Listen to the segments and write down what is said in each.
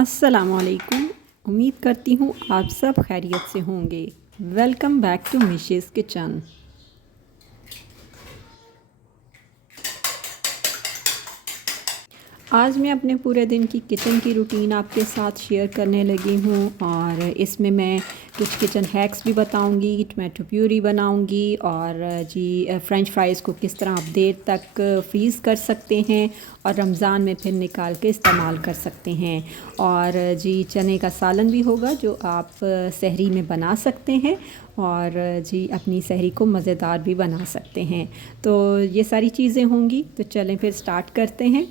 अस्सलामुअलैकुम। उम्मीद करती हूँ आप सब खैरियत से होंगे। Welcome back to Mrs kitchen. आज मैं अपने पूरे दिन की किचन की रूटीन आपके साथ शेयर करने लगी हूँ और इसमें मैं कुछ किचन हैक्स भी बताऊँगी, टमाटो प्यूरी बनाऊँगी और जी फ्रेंच फ्राइज़ को किस तरह आप देर तक फ्रीज़ कर सकते हैं और रमज़ान में फिर निकाल के इस्तेमाल कर सकते हैं। और जी चने का सालन भी होगा जो आप सहरी में बना सकते हैं और जी अपनी सहरी को मज़ेदार भी बना सकते हैं। तो ये सारी चीज़ें होंगी, तो चलें फिर स्टार्ट करते हैं।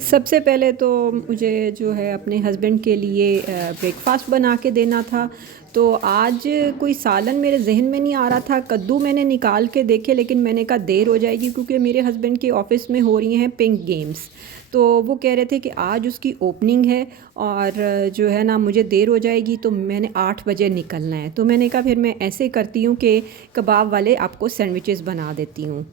सबसे पहले तो मुझे जो है अपने हस्बैंड के लिए ब्रेकफास्ट बना के देना था। तो आज कोई सालन मेरे जहन में नहीं आ रहा था। कद्दू मैंने निकाल के देखे लेकिन मैंने कहा देर हो जाएगी क्योंकि मेरे हस्बैंड के ऑफ़िस में हो रही हैं पिंक गेम्स। तो वो कह रहे थे कि आज उसकी ओपनिंग है और जो है ना मुझे देर हो जाएगी, तो मैंने 8 बजे निकलना है। तो मैंने कहा फिर मैं ऐसे करती हूँ कि कबाब वाले आपको सैंडविचेस बना देती हूँ।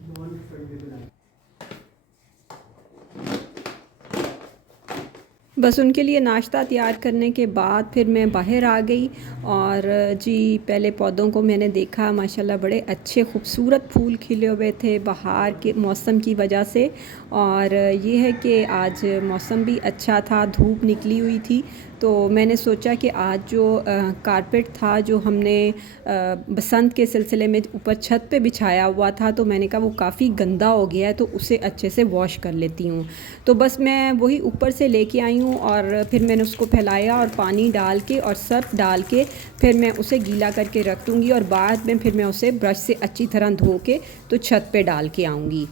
बस उनके लिए नाश्ता तैयार करने के बाद फिर मैं बाहर आ गई और जी पहले पौधों को मैंने देखा, माशाल्लाह बड़े अच्छे खूबसूरत फूल खिले हुए थे बाहर के मौसम की वजह से। और ये है कि आज मौसम भी अच्छा था, धूप निकली हुई थी। तो मैंने सोचा कि आज जो कारपेट था जो हमने बसंत के सिलसिले में ऊपर छत पे बिछाया हुआ था, तो मैंने कहा वो काफ़ी गंदा हो गया है तो उसे अच्छे से वॉश कर लेती हूँ। तो बस मैं वही ऊपर से लेके आई हूँ और फिर मैंने उसको फैलाया और पानी डाल के और सर्फ डाल के फिर मैं उसे गीला करके रख दूँगी और बाद में फिर मैं उसे ब्रश से अच्छी तरह धो के तो छत पे डाल के आऊँगी।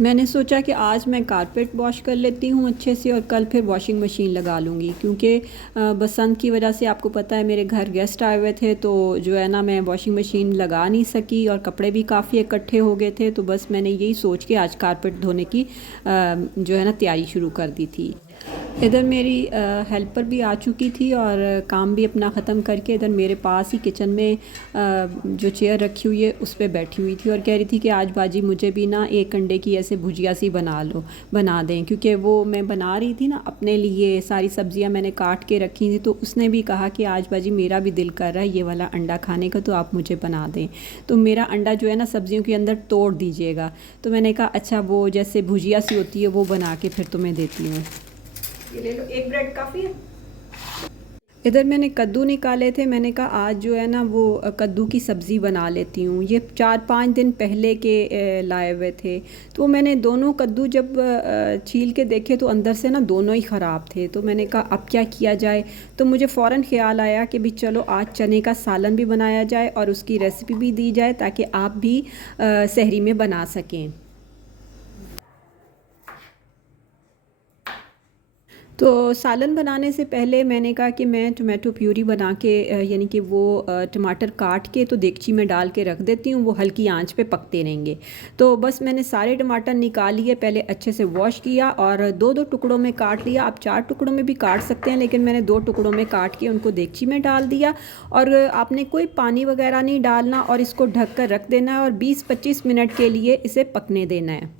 मैंने सोचा कि आज मैं कारपेट वॉश कर लेती हूँ अच्छे से और कल फिर वॉशिंग मशीन लगा लूँगी क्योंकि बसंत की वजह से आपको पता है मेरे घर गेस्ट आए हुए थे, तो जो है ना मैं वॉशिंग मशीन लगा नहीं सकी और कपड़े भी काफ़ी इकट्ठे हो गए थे। तो बस मैंने यही सोच के आज कारपेट धोने की जो है ना तैयारी शुरू कर दी थी। इधर मेरी हेल्पर भी आ चुकी थी और काम भी अपना ख़त्म करके इधर मेरे पास ही किचन में जो चेयर रखी हुई है उस पे बैठी हुई थी और कह रही थी कि आज बाजी मुझे भी ना एक अंडे की ऐसे भुजिया सी बना दें, क्योंकि वो मैं बना रही थी ना अपने लिए, सारी सब्जियां मैंने काट के रखी थी। तो उसने भी कहा कि आज बाजी मेरा भी दिल कर रहा है ये वाला अंडा खाने का, तो आप मुझे बना दें। तो मेरा अंडा जो है ना सब्जियों के अंदर तोड़ दीजिएगा। तो मैंने कहा अच्छा वो जैसे भुजिया सी होती है वो बना के फिर तुम्हें देती हूँ। ये ले लो, एक ब्रेड काफ़ी है। इधर मैंने कद्दू निकाले थे, मैंने कहा आज जो है ना वो कद्दू की सब्ज़ी बना लेती हूँ। ये 4-5 दिन पहले के लाए हुए थे। तो मैंने दोनों कद्दू जब छील के देखे तो अंदर से ना दोनों ही ख़राब थे। तो मैंने कहा अब क्या किया जाए, तो मुझे फ़ौरन ख़्याल आया कि भी चलो आज चने का सालन भी बनाया जाए और उसकी रेसिपी भी दी जाए ताकि आप भी सहरी में बना सकें। तो सालन बनाने से पहले मैंने कहा कि मैं टमाटो प्यूरी बना के यानी कि वो टमाटर काट के तो देगची में डाल के रख देती हूँ, वो हल्की आंच पे पकते रहेंगे। तो बस मैंने सारे टमाटर निकाल लिए, पहले अच्छे से वॉश किया और दो दो टुकड़ों में काट लिया। आप 4 टुकड़ों में भी काट सकते हैं लेकिन मैंने 2 टुकड़ों में काट के उनको देगची में डाल दिया। और आपने कोई पानी वगैरह नहीं डालना और इसको ढक कर रख देना है और 20-25 मिनट के लिए इसे पकने देना है।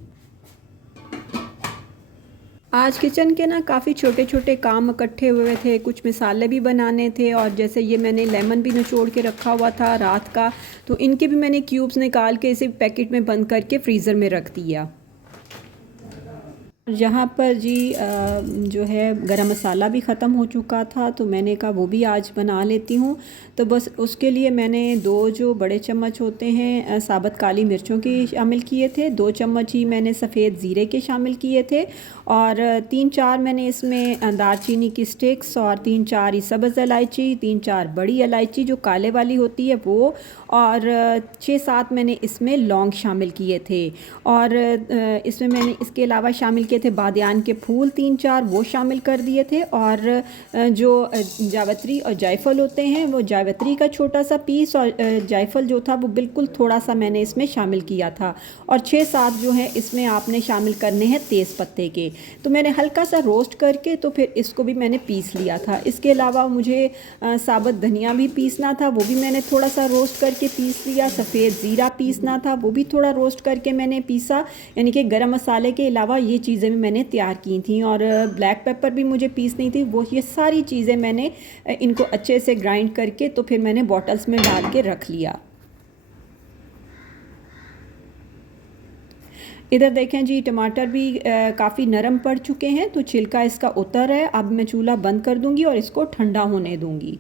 आज किचन के ना काफ़ी छोटे छोटे काम इकट्ठे हुए थे, कुछ मिसाले भी बनाने थे और जैसे ये मैंने लेमन भी निचोड़ के रखा हुआ था रात का, तो इनके भी मैंने क्यूब्स निकाल के इसे पैकेट में बंद करके फ्रीज़र में रख दिया। यहाँ पर जी जो है गरम मसाला भी ख़त्म हो चुका था, तो मैंने कहा वो भी आज बना लेती हूँ। तो बस उसके लिए मैंने 2 जो बड़े चम्मच होते हैं साबुत काली मिर्चों के शामिल किए थे, 2 चम्मच ही मैंने सफ़ेद ज़ीरे के शामिल किए थे और 3-4 मैंने इसमें दालचीनी की स्टिक्स और 3-4 ही सब्ज़ इलायची, 3-4 बड़ी इलायची जो काले वाली होती है वो, और 6-7 मैंने इसमें लौंग शामिल किए थे। और इसमें मैंने इसके अलावा शामिल किए थे बादियान के फूल 3-4 वो शामिल कर दिए थे और जो जावित्री और जायफल होते हैं वो जावित्री का छोटा सा पीस और जायफल जो था वो बिल्कुल थोड़ा सा मैंने इसमें शामिल किया था। और 6-7 जो है इसमें आपने शामिल करने हैं तेज़ पत्ते के। तो मैंने हल्का सा रोस्ट करके तो फिर इसको भी मैंने पीस लिया था। इसके अलावा मुझे साबुत धनिया भी पीसना था, वो भी मैंने थोड़ा सा रोस्ट करके करके पीस लिया। सफ़ेद ज़ीरा पीसना था, वो भी थोड़ा रोस्ट करके मैंने पीसा। यानी कि गरम मसाले के अलावा ये चीज़ें भी मैंने तैयार की थी, और ब्लैक पेपर भी मुझे पीसनी थी। वो ये सारी चीज़ें मैंने इनको अच्छे से ग्राइंड करके तो फिर मैंने बॉटल्स में डाल के रख लिया। इधर देखें जी, टमाटर भी काफ़ी नरम पड़ चुके हैं, तो छिलका इसका उतर है। अब मैं चूल्हा बंद कर दूंगी और इसको ठंडा होने दूंगी।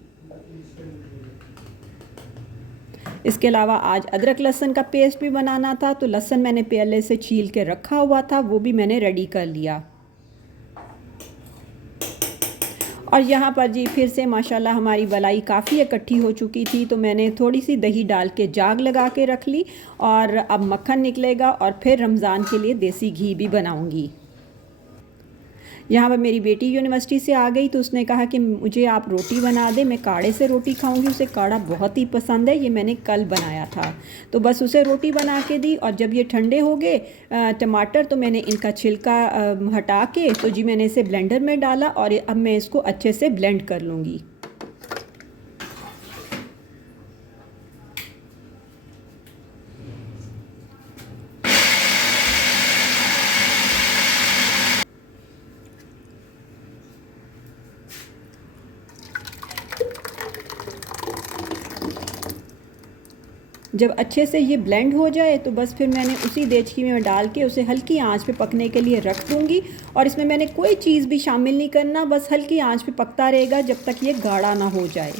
इसके अलावा आज अदरक लहसुन का पेस्ट भी बनाना था, तो लहसुन मैंने पहले से छील के रखा हुआ था, वो भी मैंने रेडी कर लिया। और यहाँ पर जी फिर से माशाल्लाह हमारी मलाई काफ़ी इकट्ठी हो चुकी थी, तो मैंने थोड़ी सी दही डाल के जाग लगा के रख ली। और अब मक्खन निकलेगा और फिर रमज़ान के लिए देसी घी भी बनाऊंगी। यहाँ पर मेरी बेटी यूनिवर्सिटी से आ गई, तो उसने कहा कि मुझे आप रोटी बना दें, मैं काढ़े से रोटी खाऊंगी। उसे काढ़ा बहुत ही पसंद है, ये मैंने कल बनाया था। तो बस उसे रोटी बना के दी। और जब ये ठंडे हो गए टमाटर, तो मैंने इनका छिलका हटा के तो जी मैंने इसे ब्लेंडर में डाला, और अब मैं इसको अच्छे से ब्लेंड कर लूँगी। जब अच्छे से ये ब्लेंड हो जाए, तो बस फिर मैंने उसी देचकी में डाल के उसे हल्की आंच पे पकने के लिए रख दूँगी। और इसमें मैंने कोई चीज़ भी शामिल नहीं करना, बस हल्की आंच पे पकता रहेगा जब तक ये गाढ़ा ना हो जाए।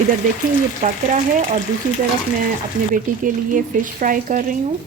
इधर देखें ये पक रहा है, और दूसरी तरफ मैं अपने बेटी के लिए फ़िश फ्राई कर रही हूँ।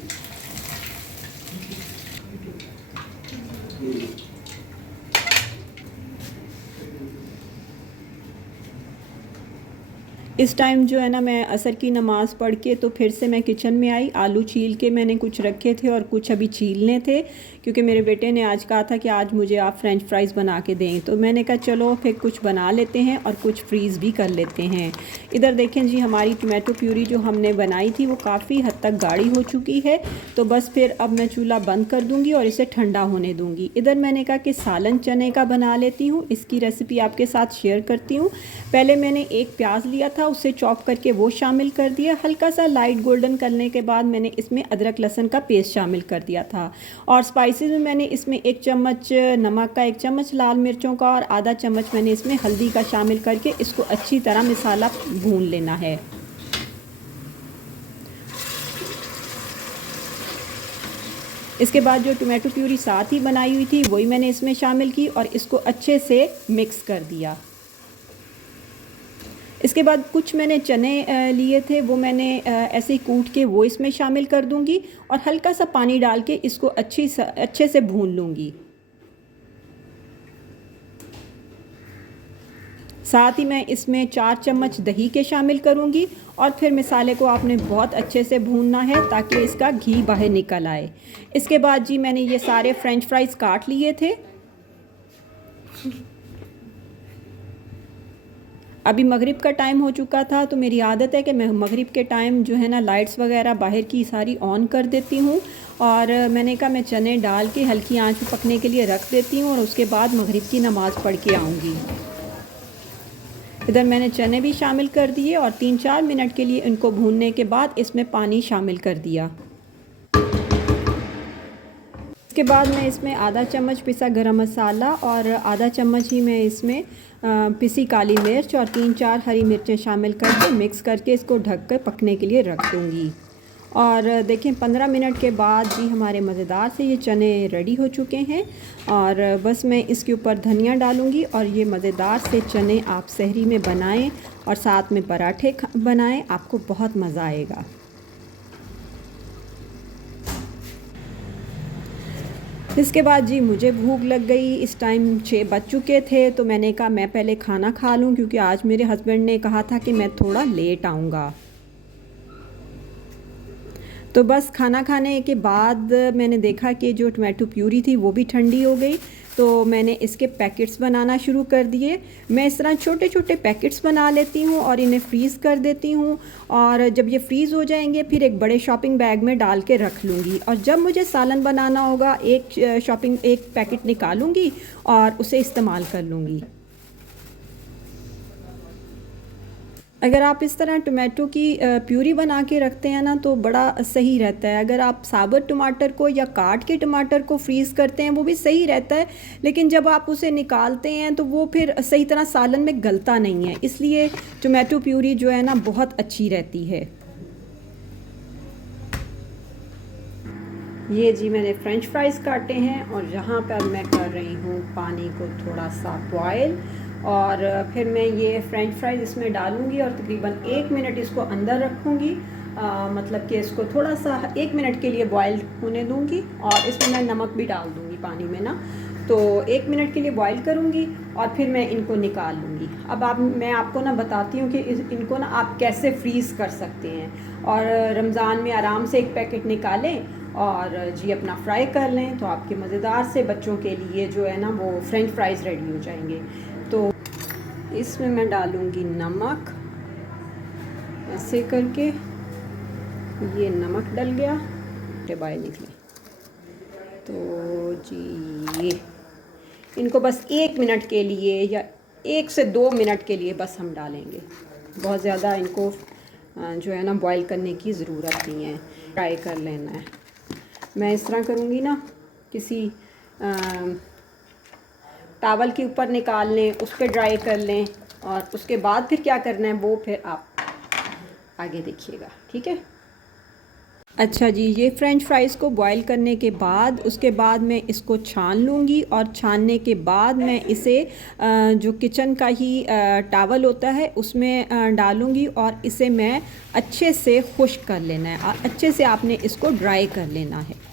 इस टाइम जो है ना, मैं असर की नमाज़ पढ़ के तो फिर से मैं किचन में आई। आलू छील के मैंने कुछ रखे थे और कुछ अभी छीलने थे, क्योंकि मेरे बेटे ने आज कहा था कि आज मुझे आप फ्रेंच फ्राइज़ बना के दें। तो मैंने कहा चलो फिर कुछ बना लेते हैं और कुछ फ्रीज़ भी कर लेते हैं। इधर देखें जी, हमारी टमाटो प्यूरी जो हमने बनाई थी वो काफ़ी हद तक गाढ़ी हो चुकी है। तो बस फिर अब मैं चूल्हा बंद कर दूँगी और इसे ठंडा होने दूँगी। इधर मैंने कहा कि सालन चने का बना लेती हूँ, इसकी रेसिपी आपके साथ शेयर करती हूँ। पहले मैंने एक प्याज लिया था, उसे चॉप करके वो शामिल कर दिया। हल्का सा लाइट गोल्डन करने के बाद मैंने इसमें अदरक लहसुन का पेस्ट शामिल कर दिया था। और स्पाइसेस में मैंने इसमें 1 चम्मच नमक का, 1 चम्मच लाल मिर्चों का और आधा चम्मच मैंने इसमें हल्दी का शामिल करके इसको अच्छी तरह मसाला भून लेना है। इसके बाद जो टमाटो प्यूरी साथ ही बनाई हुई थी वही मैंने इसमें शामिल की और इसको अच्छे से मिक्स कर दिया। इसके बाद कुछ मैंने चने लिए थे, वो मैंने ऐसे ही कूट के वो इसमें शामिल कर दूंगी और हल्का सा पानी डाल के इसको अच्छे से भून लूँगी। साथ ही मैं इसमें 4 चम्मच दही के शामिल करूंगी और फिर मसाले को आपने बहुत अच्छे से भूनना है ताकि इसका घी बाहर निकल आए। इसके बाद जी मैंने ये सारे फ्रेंच फ्राइज़ काट लिए थे। अभी मगरिब का टाइम हो चुका था, तो मेरी आदत है कि मैं मगरिब के टाइम जो है ना लाइट्स वगैरह बाहर की सारी ऑन कर देती हूँ और मैंने कहा मैं चने डाल के हल्की आंच पे पकने के लिए रख देती हूँ और उसके बाद मगरिब की नमाज़ पढ़ के आऊँगी। इधर मैंने चने भी शामिल कर दिए और 3-4 मिनट के लिए इनको भूनने के बाद इसमें पानी शामिल कर दिया। इसके बाद मैं इसमें आधा चम्मच पिसा गरम मसाला और आधा चम्मच ही मैं इसमें पिसी काली मिर्च और 3-4 हरी मिर्चें शामिल करके मिक्स करके इसको ढक कर पकने के लिए रख दूँगी। और देखें 15 मिनट के बाद जी हमारे मज़ेदार से ये चने रेडी हो चुके हैं और बस मैं इसके ऊपर धनिया डालूँगी और ये मज़ेदार से चने आप सहरी में बनाएं और साथ में पराठे बनाएं, आपको बहुत मज़ा आएगा। इसके बाद जी मुझे भूख लग गई। इस टाइम 6 बज चुके थे, तो मैंने कहा मैं पहले खाना खा लूँ क्योंकि आज मेरे हस्बैंड ने कहा था कि मैं थोड़ा लेट आऊँगा। तो बस खाना खाने के बाद मैंने देखा कि जो टमाटो प्यूरी थी वो भी ठंडी हो गई, तो मैंने इसके पैकेट्स बनाना शुरू कर दिए। मैं इस तरह छोटे छोटे पैकेट्स बना लेती हूँ और इन्हें फ्रीज़ कर देती हूँ और जब ये फ्रीज़ हो जाएंगे फिर एक बड़े शॉपिंग बैग में डाल के रख लूँगी और जब मुझे सालन बनाना होगा एक पैकेट निकालूँगी और उसे इस्तेमाल कर लूँगी। अगर आप इस तरह टमाटो की प्यूरी बना के रखते हैं ना तो बड़ा सही रहता है। अगर आप साबुत टमाटर को या काट के टमाटर को फ्रीज़ करते हैं वो भी सही रहता है, लेकिन जब आप उसे निकालते हैं तो वो फिर सही तरह सालन में गलता नहीं है, इसलिए टमाटो प्यूरी जो है ना बहुत अच्छी रहती है। ये जी मैंने फ्रेंच फ्राइज़ काटे हैं और यहाँ पर मैं कर रही हूँ पानी को थोड़ा सा बॉयल, और फिर मैं ये फ्रेंच फ्राइज़ इसमें डालूँगी और तकरीबन 1 मिनट इसको अंदर रखूँगी। मतलब कि इसको थोड़ा सा 1 मिनट के लिए बॉयल होने दूँगी, और इसमें मैं नमक भी डाल दूँगी पानी में ना, तो 1 मिनट के लिए बॉईल करूँगी और फिर मैं इनको निकाल लूँगी। अब मैं आपको ना बताती हूँ कि इनको ना आप कैसे फ्रीज़ कर सकते हैं, और रमज़ान में आराम से एक पैकेट निकालें और जी अपना फ्राई कर लें, तो आपके मज़ेदार से बच्चों के लिए जो है ना वो फ्रेंच फ्राइज़ रेडी हो जाएंगे। तो इसमें मैं डालूँगी नमक, ऐसे करके ये नमक डल गया, बाहर निकले। तो जी ये इनको बस 1 मिनट के लिए या 1 से 2 मिनट के लिए बस हम डालेंगे, बहुत ज़्यादा इनको जो है ना बॉईल करने की ज़रूरत नहीं है, फ्राई कर लेना है। मैं इस तरह करूँगी ना, किसी टावल के ऊपर निकाल लें, उस पर ड्राई कर लें, और उसके बाद फिर क्या करना है वो फिर आप आगे देखिएगा, ठीक है। अच्छा जी, ये फ्रेंच फ्राइज़ को बॉईल करने के बाद उसके बाद मैं इसको छान लूँगी, और छानने के बाद मैं इसे जो किचन का ही टावल होता है उसमें डालूँगी, और इसे मैं अच्छे से खुश्क कर लेना है, अच्छे से आपने इसको ड्राई कर लेना है।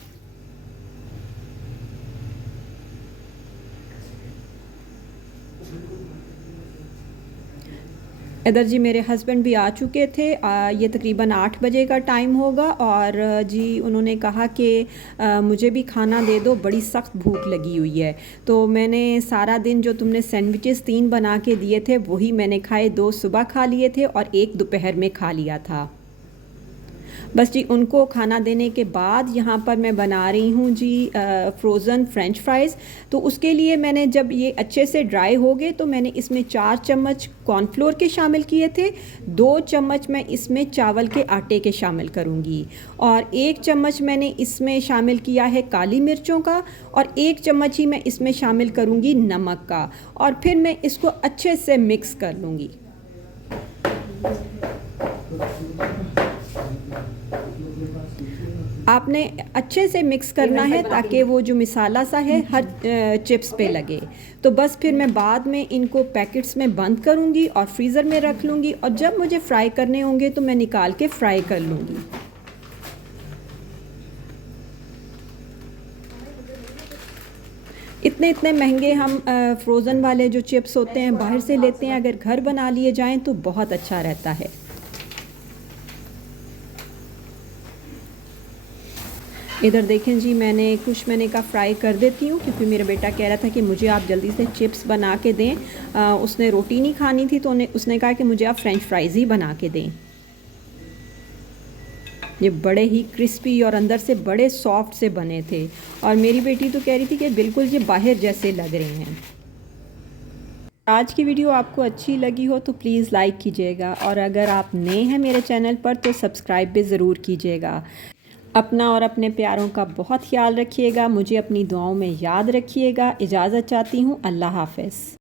इधर जी मेरे हस्बैंड भी आ चुके थे, ये तकरीबन 8 बजे का टाइम होगा, और जी उन्होंने कहा कि मुझे भी खाना दे दो, बड़ी सख्त भूख लगी हुई है। तो मैंने सारा दिन जो तुमने सैंडविचेस 3 बना के दिए थे वही मैंने खाए, 2 सुबह खा लिए थे और 1 दोपहर में खा लिया था। बस जी उनको खाना देने के बाद यहाँ पर मैं बना रही हूँ जी फ्रोज़न फ्रेंच फ्राइज़। तो उसके लिए मैंने जब ये अच्छे से ड्राई हो गए तो मैंने इसमें 4 चम्मच कॉर्नफ्लोर के शामिल किए थे, 2 चम्मच मैं इसमें चावल के आटे के शामिल करूँगी, और 1 चम्मच मैंने इसमें शामिल किया है काली मिर्चों का, और 1 चम्मच ही मैं इसमें शामिल करूँगी नमक का, और फिर मैं इसको अच्छे से मिक्स कर लूँगी। आपने अच्छे से मिक्स करना है ताकि वो जो मिसाला सा है हर चिप्स पे लगे। तो बस फिर मैं बाद में इनको पैकेट्स में बंद करूँगी और फ्रीज़र में रख लूँगी, और जब मुझे फ्राई करने होंगे तो मैं निकाल के फ्राई कर लूँगी। इतने महंगे हम फ्रोज़न वाले जो चिप्स होते हैं बाहर से लेते हैं, अगर घर बना लिए जाएं तो बहुत अच्छा रहता है। इधर देखें जी, मैंने कहा फ्राई कर देती हूँ, क्योंकि मेरा बेटा कह रहा था कि मुझे आप जल्दी से चिप्स बना के दें। उसने रोटी नहीं खानी थी तो उसने कहा कि मुझे आप फ्रेंच फ्राइज़ ही बना के दें। ये बड़े ही क्रिस्पी और अंदर से बड़े सॉफ्ट से बने थे, और मेरी बेटी तो कह रही थी कि बिल्कुल ये बाहर जैसे लग रहे हैं। आज की वीडियो आपको अच्छी लगी हो तो प्लीज़ लाइक कीजिएगा, और अगर आप नए हैं मेरे चैनल पर तो सब्सक्राइब भी ज़रूर कीजिएगा। अपना और अपने प्यारों का बहुत ख्याल रखिएगा, मुझे अपनी दुआओं में याद रखिएगा। इजाज़त चाहती हूँ, अल्लाह हाफ़िज़।